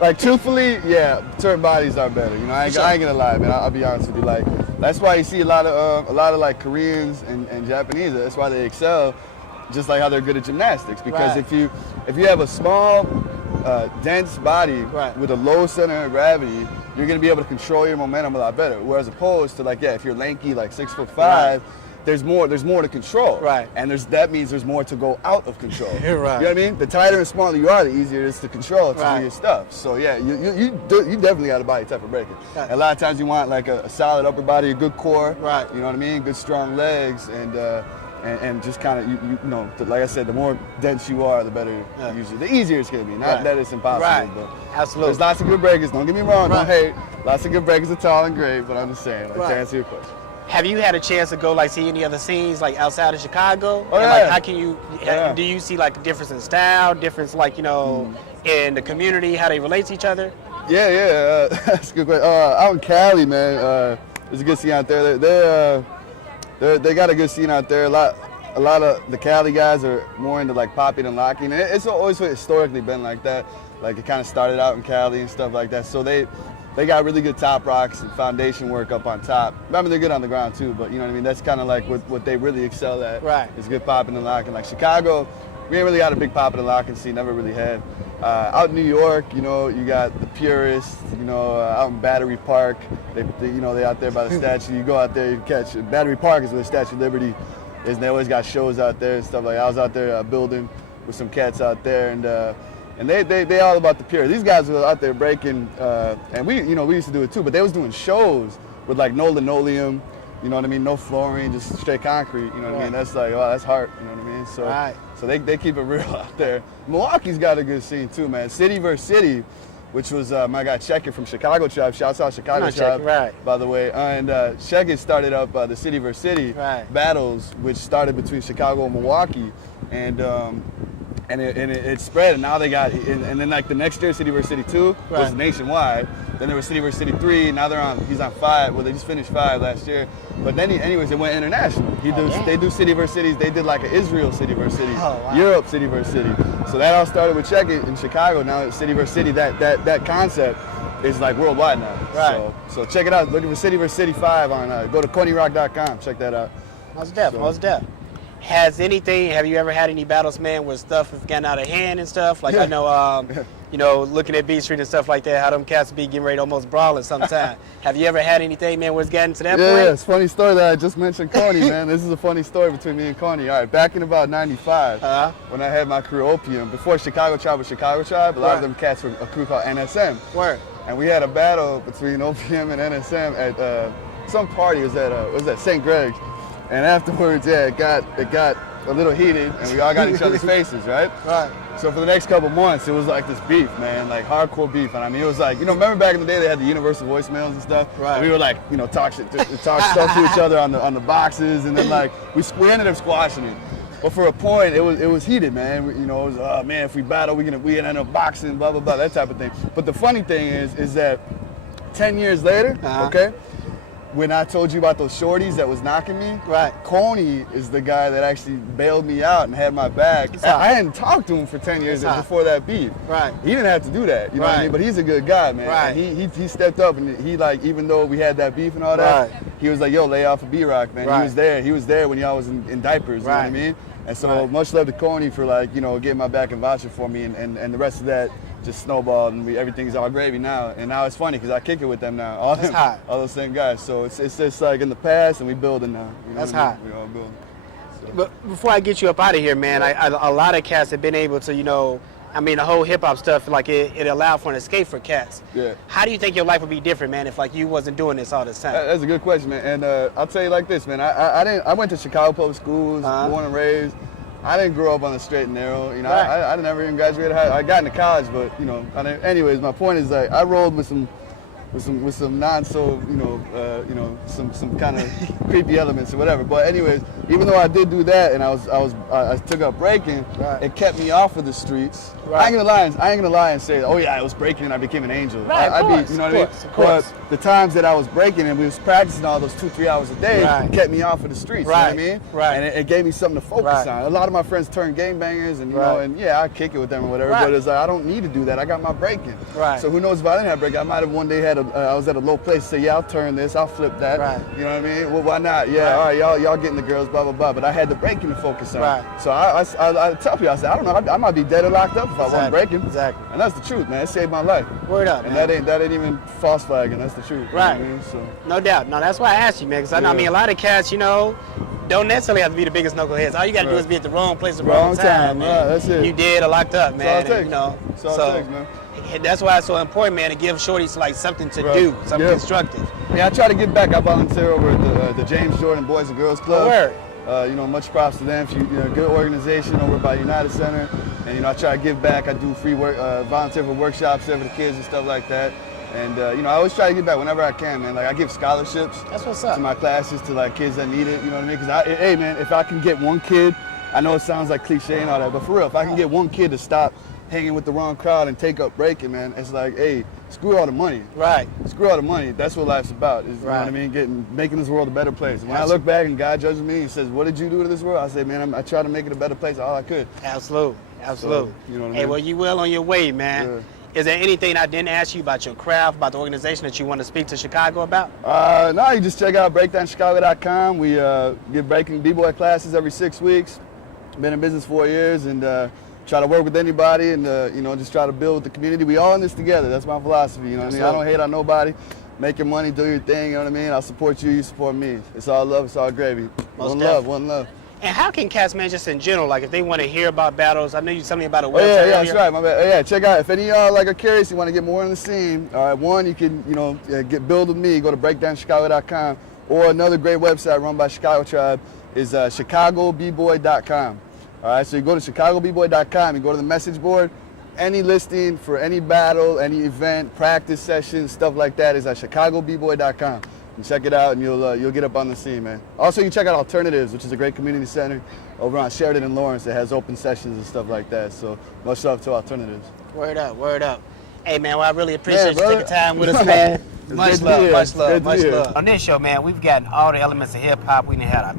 Like truthfully, yeah, certain bodies are better. You know, I ain't gonna lie, man. I'll be honest with you. Like that's why you see a lot of like Koreans and Japanese. That's why they excel, just like how they're good at gymnastics. Because if you have a small, dense body with a low center of gravity, you're gonna be able to control your momentum a lot better. Whereas opposed to like if you're lanky, like 6'5". There's more to control. Right. And that means there's more to go out of control. Right. You know what I mean? The tighter and smaller you are, the easier it is to control to do your stuff. So yeah, you definitely got a body type for breaking. Right. A lot of times you want like a solid upper body, a good core. Right. You know what I mean? Good strong legs and just kind of you know, like I said, the more dense you are, the better usually. The easier it's gonna be. Not that it's impossible, but absolutely. There's lots of good breakers. Don't get me wrong. Don't hate. Lots of good breakers are tall and great, but I'm just saying, like, to answer your question. Have you had a chance to go like see any other scenes like outside of Chicago? Oh, and like how can you do you see like a difference in style, difference like, you know, in the community, how they relate to each other? Yeah, that's a good question. Out in Cali, man, there's a good scene out there. They got a good scene out there. A lot of the Cali guys are more into like popping and locking. And it's always historically been like that. Like it kind of started out in Cali and stuff like that. So they got really good top rocks and foundation work up on top. I mean, they're good on the ground too, but you know what I mean? That's kind of like what they really excel at. Right. Is good popping and locking. Like Chicago, we ain't really got a big popping and locking scene, never really had. Out in New York, you know, you got the purists, you know, out in Battery Park. They out there by the statue. You go out there, you catch Battery Park is where the Statue of Liberty is. And they always got shows out there and stuff like that. I was out there building with some cats out there, and they all about the pure. These guys were out there breaking, and we used to do it too, but they was doing shows with like no linoleum, you know what I mean, no flooring, just straight concrete, you know what I mean. That's like, wow, that's hard, you know what I mean. So they keep it real out there. Milwaukee's got a good scene too, man. City versus City, which was my guy Checkit from Chicago Tribe. Shouts out Chicago Tribe, by the way. And Checkit started up the City versus City battles, which started between Chicago and Milwaukee, and it spread, and now they got, and then like the next year, City vs. City 2 was nationwide. Then there was City vs. City 3. Now he's on 5. Well, they just finished 5 last year. But then anyways, it went international. They do City vs. Cities. They did like an Israel City vs. City, Europe City vs. City. So that all started with Checkit in Chicago. Now it's City vs. City. That concept is like worldwide now. Right. So check it out. Looking for City vs. City 5 on go to ConeyRock.com. Check that out. Most deaf. Have you ever had any battles, man, where stuff has gotten out of hand and stuff? Like I know, you know, looking at B Street and stuff like that, how them cats be getting ready to almost brawl at some time. Have you ever had anything, man, where it's gotten to that point? Yeah, it's a funny story that I just mentioned Coney, man. This is a funny story between me and Coney. All right, back in about 95, when I had my crew Opium, before Chicago Tribe was Chicago Tribe, a lot of them cats were a crew called NSM. And we had a battle between Opium and NSM at some party. It was at St. Greg's. And afterwards, it got a little heated, and we all got each other's faces, right? Right. So for the next couple months, it was like this beef, man, like hardcore beef. And I mean, it was like, you know, remember back in the day they had the universal voicemails and stuff? Right. And we were like, you know, talk stuff to each other on the boxes, and then like we ended up squashing it. But for a point, it was heated, man. You know, it was, oh man, if we battle, we end up boxing, blah blah blah, that type of thing. But the funny thing is that 10 years later, okay. When I told you about those shorties that was knocking me, Coney is the guy that actually bailed me out and had my back. I hadn't talked to him for 10 years before that beef. Right. He didn't have to do that, you know what I mean? But he's a good guy, man. Right. And he stepped up, and he like, even though we had that beef and all that, he was like, yo, lay off of B-Rock, man. He was there when y'all was in diapers, you know what I mean? And so much love to Coney for like, you know, getting my back and vouching for me, and the rest of that just snowballed, and everything's all gravy now. And now it's funny because I kick it with them now, all those same guys. So it's just like in the past, and we building now. You know, that's hot. We all building. So. But before I get you up out of here, man, a lot of cats have been able to, you know, I mean, the whole hip hop stuff, like it allowed for an escape for cats. Yeah. How do you think your life would be different, man, if like you wasn't doing this all this time? That's a good question, man. And I'll tell you like this, man. I went to Chicago public schools, born and raised. I didn't grow up on the straight and narrow. You know, I never even graduated. I got into college, but you know. Anyways, my point is like I rolled with some with some non so some kind of creepy elements or whatever. But anyways, even though I did do that and I took up breaking, right. it kept me off of the streets. Right. I ain't gonna lie and say, oh yeah, I was breaking and I became an angel. Right, I'd course, be, you know what I mean? of course. But the times that I was breaking and we was practicing all those 2-3 hours a day, right. kept me off of the streets. Right. You know what I mean? Right. And it gave me something to focus right. on. A lot of my friends turned game bangers, and you right. know, and yeah, I kick it with them or whatever. Right. But it's like I don't need to do that. I got my breaking. Right. So who knows if I didn't have breaking? I might have one day had I was at a low place. Say, yeah, I'll turn this. I'll flip that. Right. You know what I mean? Well, why not? Yeah. Right. All right, y'all getting the girls, blah blah blah. But I had the breaking to focus on. Right. So I tell people, I said, I don't know. I might be dead or locked up if I wasn't breaking. Exactly. And that's the truth, man. It saved my life. Word up, and man. that ain't even false flagging. That's the truth. Right. You know what I mean? So. No doubt. No, that's why I asked you, man. Because I mean, a lot of cats, you know, don't necessarily have to be the biggest knuckleheads. All you got to do is be at the wrong place at the wrong time, man. Right, that's it. You dead or locked up, man. That's all it takes. You know, That's all it takes, man. And that's why it's so important, man, to give shorties like something to do, something constructive. Yeah, I try to give back. I volunteer over at the James Jordan Boys and Girls Club. Word. You know, much props to them. Good organization over by United Center. And you know, I try to give back. I do free work, volunteer for workshops there for the kids and stuff like that. And you know, I always try to give back whenever I can, man. Like I give scholarships. That's what's up. To my classes, to like kids that need it. You know what I mean? Because hey, man, if I can get one kid, I know it sounds like cliche and all that, but for real, if I can get one kid to stop hanging with the wrong crowd and take up breaking, man, it's like, hey, screw all the money. Right. Screw all the money. That's what life's about. Is, you know what I mean? Making this world a better place. And when I look back and God judges me and says, what did you do to this world? I say, man, I try to make it a better place all I could. Absolutely. Absolutely. So, you know what I mean? Hey, well, you well on your way, man. Yeah. Is there anything I didn't ask you about your craft, about the organization that you want to speak to Chicago about? No, you just check out breakdancechicago.com. We give breaking b-boy classes every 6 weeks. Been in business 4 years and try to work with anybody and you know, just try to build the community. We all in this together. That's my philosophy. You know what I mean? I don't hate on nobody. Make your money, do your thing. You know what I mean? I'll support you. You support me. It's all love. It's all gravy. One love. One love. And how can cats, man, just in general, like if they want to hear about battles, I know you told me about a website. Yeah, that's right. My bad. Yeah, check out if any of y'all like are curious, you want to get more on the scene. All right, one, you can build with me. Go to breakdancechicago.com, or another great website run by Chicago Tribe is chicagobboy.com. All right, so you go to chicagobboy.com, you go to the message board. Any listing for any battle, any event, practice session, stuff like that is at chicagobboy.com. And check it out, and you'll get up on the scene, man. Also, you can check out Alternatives, which is a great community center over on Sheridan and Lawrence that has open sessions and stuff like that. So much love to Alternatives. Word up, word up. Hey, man, well, I really appreciate you taking time with us, man. Much love, much love, much love. On this show, man, we've gotten all the elements of hip hop. We done had our